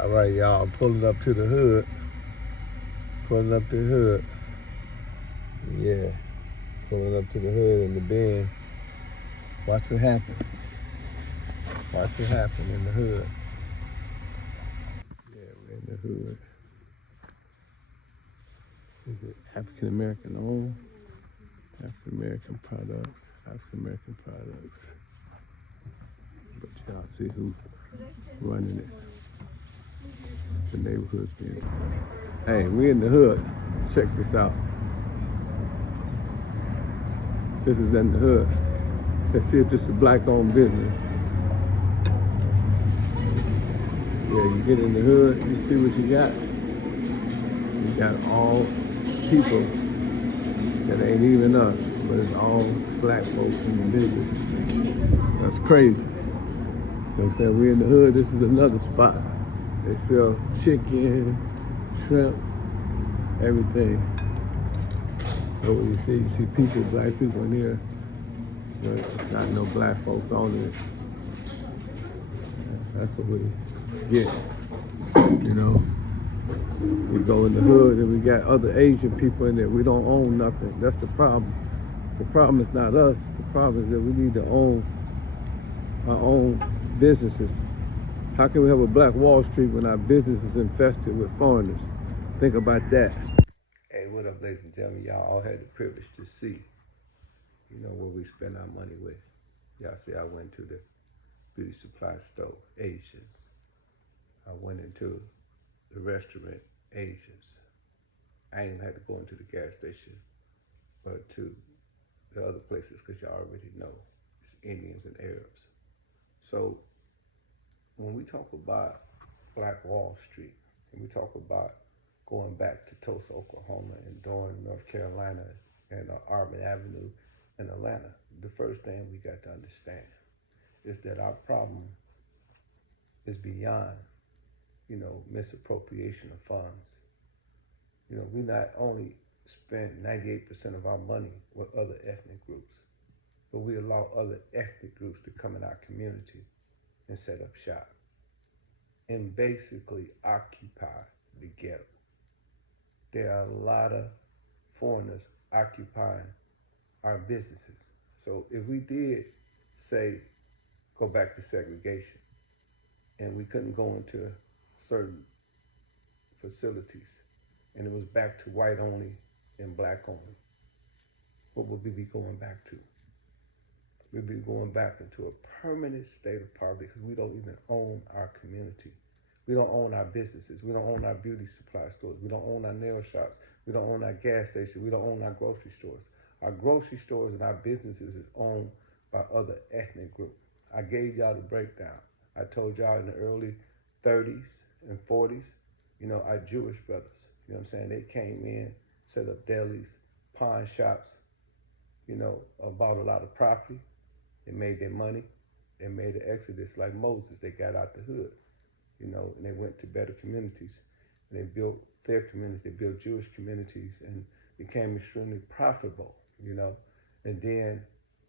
All right, y'all, I'm pulling up to the hood. Pulling up to the hood. Yeah, pulling up to the hood in the Benz. Watch what happen. Watch what happen in the hood. Yeah, we're in the hood. Is it African American owned? African American products. African American products. But y'all see who running it. The neighborhood's being. Hey, we in the hood. Check this out. This is in the hood. Let's see if this is a black-owned business. Yeah, you get in the hood, you see what you got. You got all people that ain't even us, but it's all black folks in the business. That's crazy. You know what I'm saying? We in the hood, this is another spot. They sell chicken, shrimp, everything. So what you see people, black people in here, but it's not no black folks on it. That's what we get, you know. We go in the hood and we got other Asian people in there. We don't own nothing. That's the problem. The problem is not us. The problem is that we need to own our own businesses. How can we have a black Wall Street when our business is infested with foreigners? Think about that. Hey, what up, ladies and gentlemen? Y'all all had the privilege to see, you know, where we spend our money with. Y'all see I went to the beauty supply store, Asians. I went into the restaurant, Asians. I ain't even had to go into the gas station, but to the other places, because y'all already know it's Indians and Arabs. So when we talk about Black Wall Street, and we talk about going back to Tulsa, Oklahoma, and Durham, North Carolina, and Auburn Avenue in Atlanta, the first thing we got to understand is that our problem is beyond, you know, misappropriation of funds. You know, we not only spend 98% of our money with other ethnic groups, but we allow other ethnic groups to come in our community and set up shop and basically occupy the ghetto. There are a lot of foreigners occupying our businesses. So if we did say go back to segregation and we couldn't go into certain facilities and it was back to white only and black only, what would we be going back to? We'd be going back into a permanent state of poverty because we don't even own our community. We don't own our businesses. We don't own our beauty supply stores. We don't own our nail shops. We don't own our gas stations. We don't own our grocery stores. Our grocery stores and our businesses is owned by other ethnic groups. I gave y'all the breakdown. I told y'all in the early 30s and 40s, you know, our Jewish brothers, you know what I'm saying? They came in, set up delis, pawn shops, you know, bought a lot of property. They made their money. They made the exodus like Moses. They got out the hood, you know, and they went to better communities. And they built their communities. They built Jewish communities and became extremely profitable, you know. And then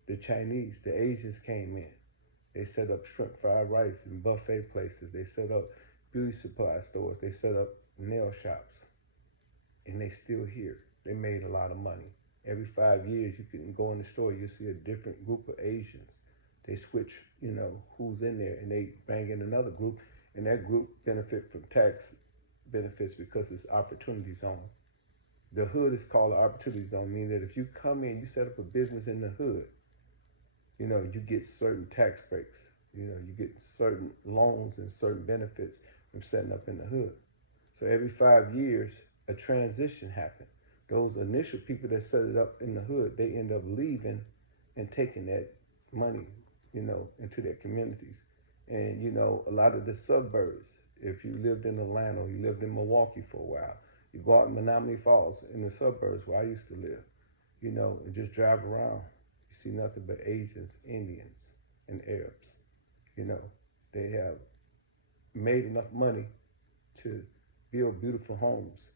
the Chinese, the Asians came in. They set up shrimp fried rice and buffet places. They set up beauty supply stores. They set up nail shops. And they still here. They made a lot of money. Every 5 years, you can go in the store, you'll see a different group of Asians. They switch, you know, who's in there, and they bring in another group, and that group benefit from tax benefits because it's opportunity zone. The hood is called an opportunity zone, meaning that if you come in, you set up a business in the hood, you know, you get certain tax breaks. You know, you get certain loans and certain benefits from setting up in the hood. So every 5 years, a transition happened. Those initial people that set it up in the hood, they end up leaving and taking that money, you know, into their communities. And, you know, a lot of the suburbs, if you lived in Atlanta, or you lived in Milwaukee for a while, you go out in Menominee Falls in the suburbs where I used to live, you know, and just drive around. You see nothing but Asians, Indians, and Arabs. You know, they have made enough money to build beautiful homes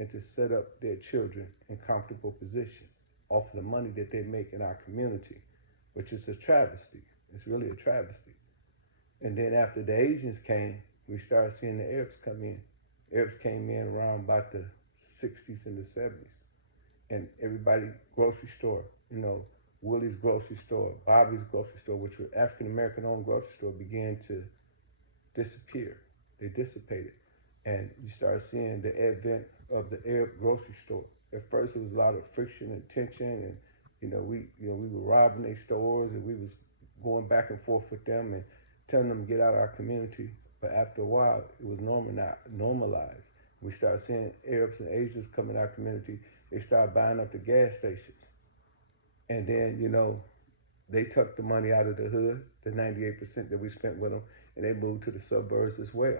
and to set up their children in comfortable positions off of the money that they make in our community, which is a travesty. It's really a travesty. And then after the Asians came, We started seeing the Arabs come in. Arabs came in around about the 60s and the 70s. And everybody, grocery store, Willie's grocery store, Bobby's grocery store, which were African-American owned grocery store, began to disappear. They dissipated. And you start seeing the advent of the Arab grocery store. At first, it was a lot of friction and tension, and we were robbing their stores, and we was going back and forth with them and telling them to get out of our community. But after a while, it was normalized. We started seeing Arabs and Asians come in our community. They started buying up the gas stations, and then they took the money out of the hood, the 98% that we spent with them, and they moved to the suburbs as well.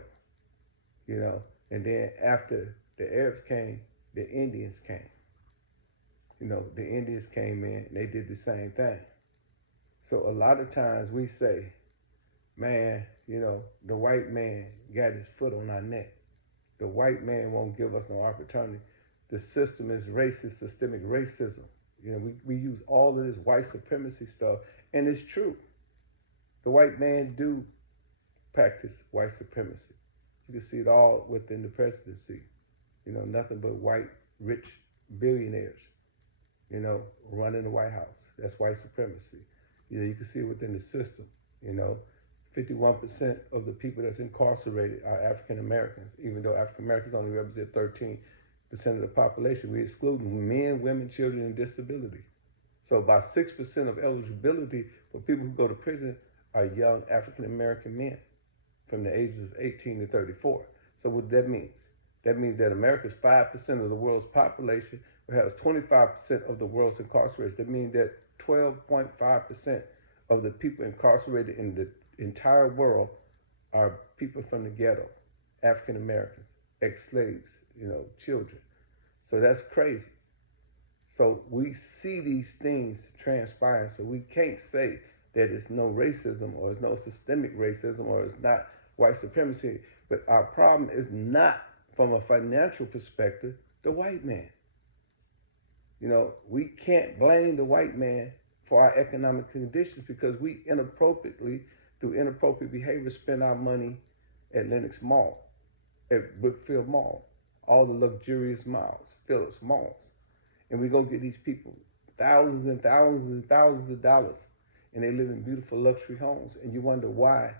And then after the Arabs came, the Indians came. The Indians came in and they did the same thing. So a lot of times we say, man, the white man got his foot on our neck. The white man won't give us no opportunity. The system is racist, systemic racism. We use all of this white supremacy stuff, and it's true. The white man do practice white supremacy. You can see it all within the presidency. Nothing but white, rich billionaires, running the White House. That's white supremacy. You can see it within the system. 51% of the people that's incarcerated are African Americans, even though African Americans only represent 13% of the population. We exclude men, women, children, and disability. So about 6% of eligibility for people who go to prison are young African American men from the ages of 18 to 34. So what that means? That means that America's 5% of the world's population, but has 25% of the world's incarcerated. That means that 12.5% of the people incarcerated in the entire world are people from the ghetto, African Americans, ex-slaves, children. So that's crazy. So we see these things transpiring. So we can't say that it's no racism or it's no systemic racism or it's not white supremacy. But our problem is not, from a financial perspective, the white man. We can't blame the white man for our economic conditions because we through inappropriate behavior, spend our money at Lenox Mall, at Brookfield Mall, all the luxurious malls, Phillips malls. And we're going to get these people thousands and thousands and thousands of dollars, and they live in beautiful luxury homes. And you wonder why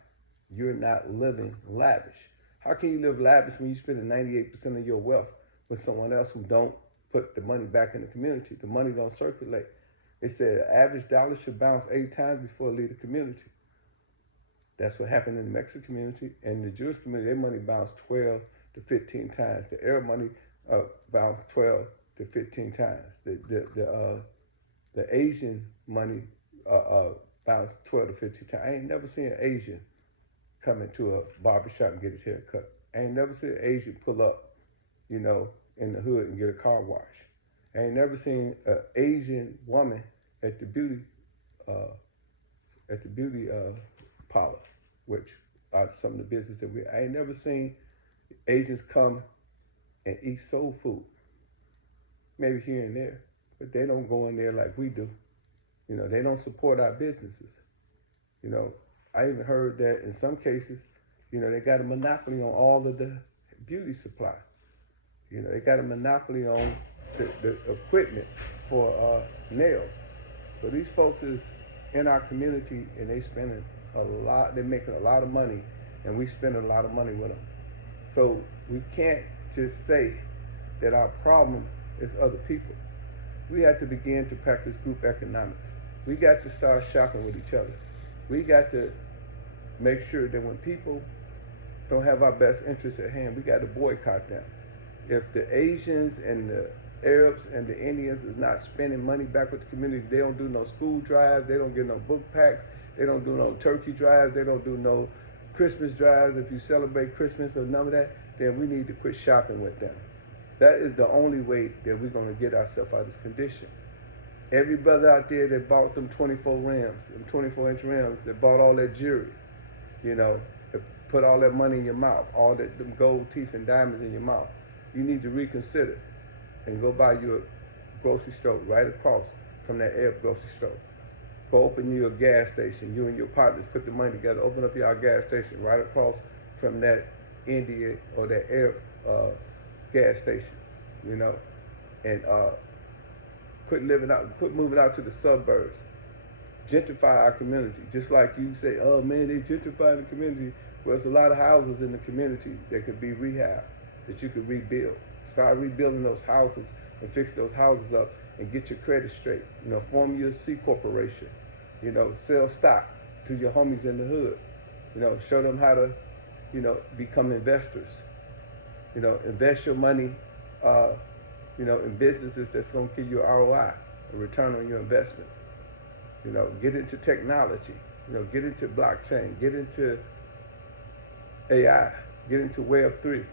you're not living lavish. How can you live lavish when you're spending 98% of your wealth with someone else who don't put the money back in the community? The money don't circulate. They said the average dollar should bounce 8 times before it leave the community. That's what happened in the Mexican community. And the Jewish community, their money bounced 12 to 15 times. The Arab money bounced 12 to 15 times. The Asian money bounced 12 to 15 times. I ain't never seen an Asian come into a barbershop and get his hair cut. I ain't never seen an Asian pull up, in the hood and get a car wash. I ain't never seen an Asian woman at the beauty parlor, which are some of the business that I ain't never seen Asians come and eat soul food. Maybe here and there, but they don't go in there like we do. They don't support our businesses. I even heard that in some cases, they got a monopoly on all of the beauty supply. They got a monopoly on the equipment for nails. So these folks is in our community and they spending a lot, they're making a lot of money, and we spending a lot of money with them. So we can't just say that our problem is other people. We have to begin to practice group economics. We got to start shopping with each other. We got to make sure that when people don't have our best interests at hand, we got to boycott them. If the Asians and the Arabs and the Indians is not spending money back with the community, they don't do no school drives, they don't get no book packs, they don't do no turkey drives, they don't do no Christmas drives. If you celebrate Christmas or none of that, then we need to quit shopping with them. That is the only way that we're gonna get ourselves out of this condition. Every brother out there that bought them 24 rims, them 24-inch rims, that bought all that jewelry, that put all that money in your mouth, all that them gold teeth and diamonds in your mouth, you need to reconsider and go buy you a grocery store right across from that Arab grocery store. Go open you a gas station. You and your partners put the money together, open up your gas station right across from that Indian or that air gas station, you know, and quit moving out to the suburbs. Gentrify our community, just like you say, oh man, they gentrify the community. Well, there's a lot of houses in the community that could be rehabbed, that you could rebuild. Start rebuilding those houses and fix those houses up and get your credit straight. You know, form your C corporation. You know, sell stock to your homies in the hood. You know, show them how to, you know, become investors. You know, invest your money, you know, in businesses that's gonna give you ROI, a return on your investment. You know, get into technology, you know, get into blockchain, get into AI, get into Web3,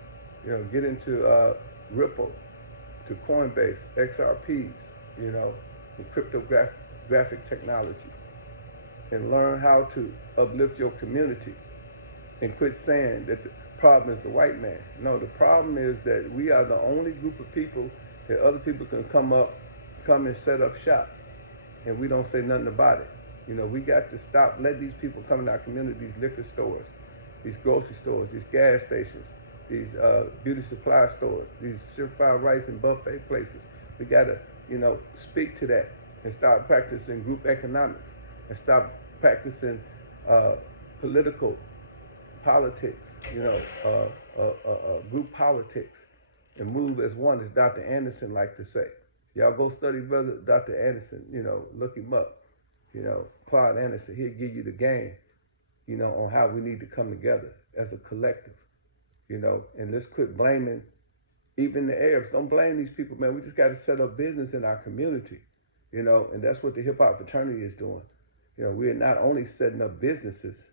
you know, get into Ripple, to Coinbase, XRPs, you know, and cryptographic technology, and learn how to uplift your community and quit saying that the problem is the white man. No, the problem is that we are the only group of people that other people can come and set up shop, and we don't say nothing about it. You know, we got to stop, let these people come in our community, these liquor stores, these grocery stores, these gas stations, these beauty supply stores, these surefire rice and buffet places. We gotta, you know, speak to that and start practicing group economics and stop practicing political politics, you know, group politics, and move as one, as Dr. Anderson liked to say. Y'all go study brother Dr. Anderson, you know, look him up. You know, Claude Anderson, he'll give you the game, you know, on how we need to come together as a collective, you know, and let's quit blaming even the Arabs. Don't blame these people, man. We just got to set up business in our community, you know, and that's what the hip hop fraternity is doing. You know, we are not only setting up businesses,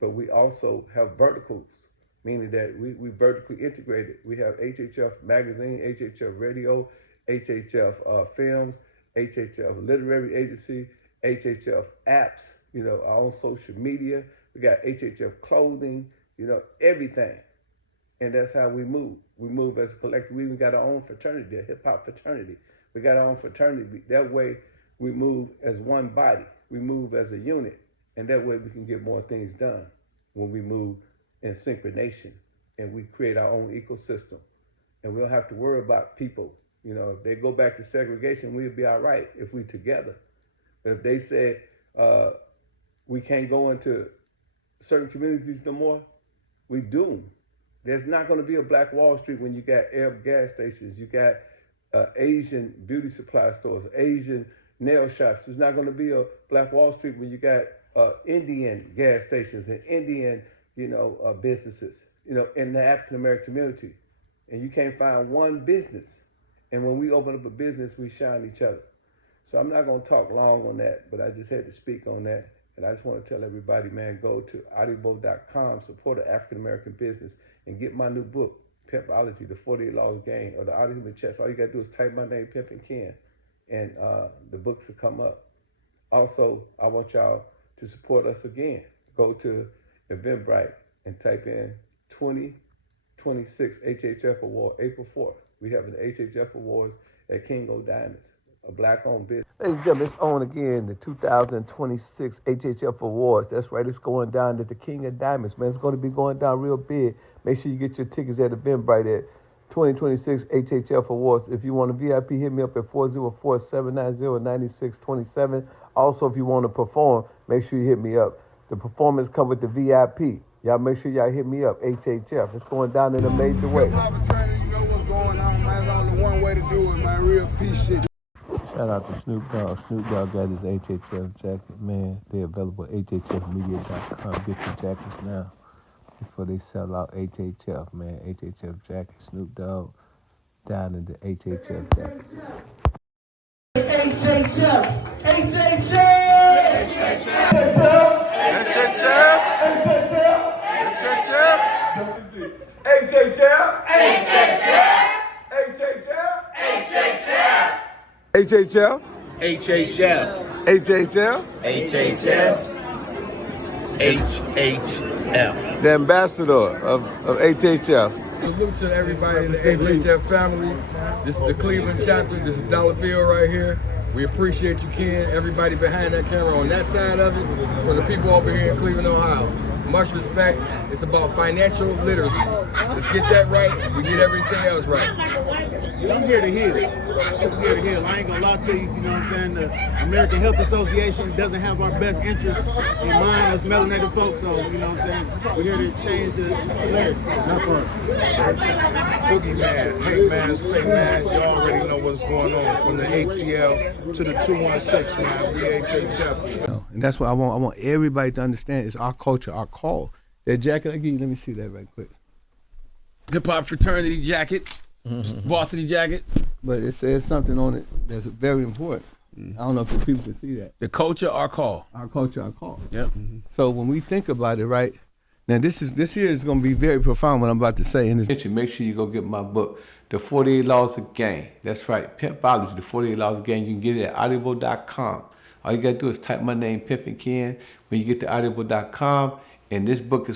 but we also have verticals, meaning that we vertically integrated. We have HHF magazine, HHF radio, HHF films, HHF literary agency, HHF apps, you know, our own social media. We got HHF clothing, you know, everything. And that's how we move. We move as a collective. We even got our own fraternity, a hip hop fraternity. We got our own fraternity. That way we move as one body. We move as a unit. And that way we can get more things done when we move in synchronization and we create our own ecosystem. And we don't have to worry about people. You know, if they go back to segregation, we'll be all right if we together. If they said we can't go into certain communities no more, we doomed. There's not going to be a Black Wall Street when you got Arab gas stations, you got Asian beauty supply stores, Asian nail shops. There's not going to be a Black Wall Street when you got Indian gas stations and Indian, you know, businesses, you know, in the African American community. And you can't find one business. And when we open up a business, we shine each other. So I'm not going to talk long on that, but I just had to speak on that. And I just want to tell everybody, man, go to audible.com, support an African American business, and get my new book, Pimpology, The 48 Laws of Game, or The Art of Human Chess. All you got to do is type my name, Pimpin, and the books will come up. Also, I want y'all to support us again. Go to Eventbrite and type in 2026 HHF Award, April 4th. We have an HHF Awards at Kingo Diamonds, a Black-owned business. Ladies and gentlemen, it's on again, the 2026 HHF Awards. That's right, it's going down at the King of Diamonds, man. It's going to be going down real big. Make sure you get your tickets at Eventbrite at 2026 HHF Awards. If you want a VIP, hit me up at 404-790-9627. Also, if you want to perform, make sure you hit me up. The performance come with the VIP. Y'all make sure y'all hit me up, HHF. It's going down in a major way. You know what's going on, man. It's only one way to do it, man. Real peace shit. Shout out to Snoop Dogg. Snoop Dogg got his HHF jacket, man. They're available at hhfmedia.com. Get your jackets now before they sell out HHF, man. HHF jacket, Snoop Dogg down in the HHF jacket. HHF! HHF! HHF. HHF! HHF. HHF! HHF! The ambassador of HHF. Salute to everybody in the HHF family. This is the Cleveland chapter. This is Dollar Bill right here. We appreciate you, Ken. Everybody behind that camera on that side of it. For the people over here in Cleveland, Ohio. much respect. It's about financial literacy. Let's get that right. We get everything else right. I'm here to heal. I'm here to heal. I ain't gonna lie to you, you know what I'm saying? The American Health Association doesn't have our best interests in mind as melanated folks, so, you know what I'm saying? We're here to change the narrative. Not fun. Boogeyman, hey man, say man, you already know what's going on. From the ATL to the 216, man, we HHF. And that's what I want everybody to understand. It's our culture, our call. That jacket I give you, let me see that right quick. Hip hop fraternity jacket, varsity jacket. But it says something on it that's very important. I don't know if the people can see that. The culture, our call. Our culture, our call. Yep. So when we think about it, right? Now this here is going to be very profound. What I'm about to say. And make sure you go get my book, The 48 Laws of Game. That's right, Pimpology, The 48 Laws of Game. You can get it at audible.com. All you got to do is type my name, Pimpin Ken, when you get to audible.com. And this book is